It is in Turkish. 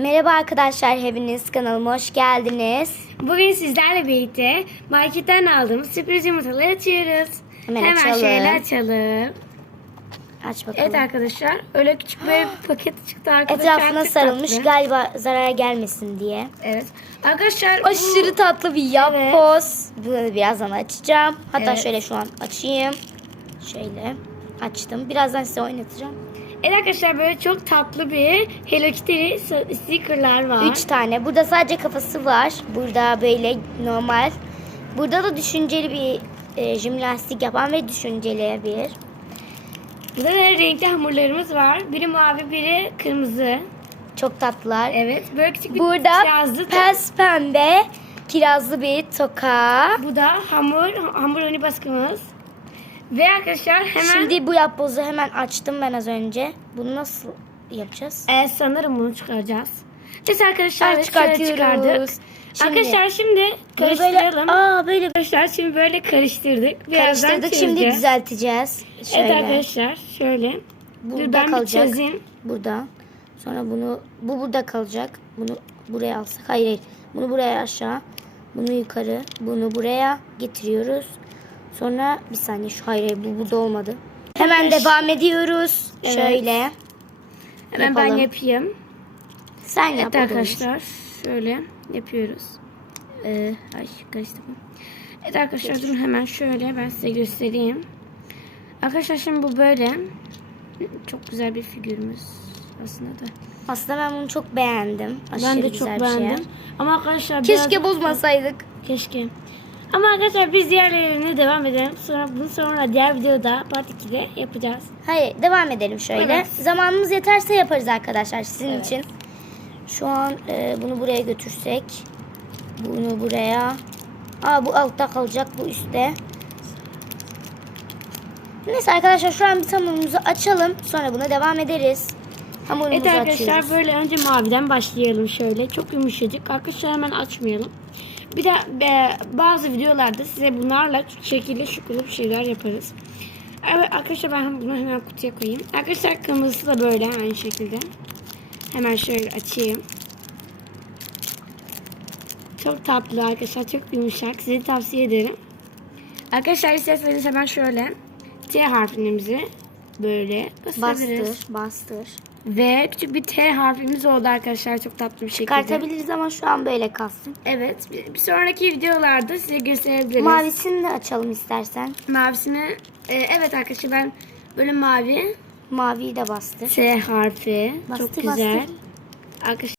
Merhaba arkadaşlar hepiniz kanalıma hoş geldiniz. Bugün sizlerle birlikte marketten aldığımız sürpriz yumurtaları açıyoruz. Hemen açalım. şöyle açalım. Aç bakalım. Evet arkadaşlar öyle küçük böyle bir paket çıktı arkadaşlar. Etrafına Çok sarılmış tatlı. galiba zarar gelmesin diye. Evet. Arkadaşlar Aşırı bu... tatlı bir yapboz. Bunu birazdan açacağım. Hatta Evet. şöyle şu an açayım. Şöyle açtım. Birazdan size oynatacağım. Evet arkadaşlar böyle çok tatlı bir Hello Kitty stickerlar var. Üç tane. Burada sadece kafası var. Burada böyle normal. Burada da düşünceli bir e, jimnastik yapan ve düşünceli bir. Burada da renkli hamurlarımız var. Biri mavi biri kırmızı. Çok tatlılar. Evet böyle küçük bir Burada kirazlı. pes pembe kirazlı bir toka. Bu da hamur, hamur baskımız. Ve arkadaşlar hemen Şimdi bu yapbozu hemen açtım ben az önce. Bunu nasıl yapacağız? Ee, sanırım bunu çıkaracağız. Neyse arkadaşlar Evet, çıkartıyoruz. çıkardık. Şimdi- arkadaşlar şimdi Bunu böyle, karıştıralım. aa böyle Arkadaşlar şimdi böyle karıştırdık. Birazdan karıştırdık şimdi düzelteceğiz. Şöyle. Evet arkadaşlar şöyle. Burada Dur ben bir kalacak. çözeyim. Burada. Sonra bunu bu burada kalacak. Bunu buraya alsak. Hayır hayır. Bunu buraya aşağı. Bunu yukarı. Bunu buraya getiriyoruz. Sonra bir saniye şu hayır, bu burada olmadı. Hemen Arkadaş- devam ediyoruz. Evet. Şöyle. Hemen ben Yapalım. yapayım. Sen yap. Evet olur. arkadaşlar şöyle yapıyoruz. Ee, ay karıştı bu. Evet arkadaşlar durun hemen şöyle ben size göstereyim. Arkadaşlar şimdi bu böyle. Çok güzel bir figürümüz aslında da. Aslında ben bunu çok beğendim. Aşırı ben de çok şey. beğendim. Ama arkadaşlar Keşke biraz... bozmasaydık. Keşke. Ama arkadaşlar biz diğerlerine devam edelim. Sonra bunu sonra diğer videoda part 2'de yapacağız. Hayır devam edelim şöyle. Evet. Zamanımız yeterse yaparız arkadaşlar sizin Evet. için. Şu an e, bunu buraya götürsek. Bunu buraya. Aa bu altta kalacak bu üstte. Neyse arkadaşlar şu an bir hamurumuzu açalım. Sonra buna devam ederiz. Hamurumuzu Evet arkadaşlar açıyoruz. böyle önce maviden başlayalım şöyle. Çok yumuşacık. Arkadaşlar hemen açmayalım. Bir de e, bazı videolarda size bunlarla şekilli şukulu bir şeyler yaparız. Evet arkadaşlar ben bunu hemen kutuya koyayım. Arkadaşlar kırmızısı da böyle aynı şekilde. Hemen şöyle açayım. Çok tatlı arkadaşlar. Çok yumuşak. Size tavsiye ederim. Arkadaşlar isterseniz hemen şöyle T harfimizi böyle. Bastır, bastır. Ve küçük bir T harfimiz oldu arkadaşlar çok tatlı bir şekilde. Çıkartabiliriz ama şu an böyle kalsın. Evet. Bir, bir sonraki videolarda size gösterebiliriz. Mavisini de açalım istersen. Mavisini e, evet arkadaşlar ben böyle mavi Maviyi de bastır. T harfi Bastır, çok güzel. bastır. Arkadaşlar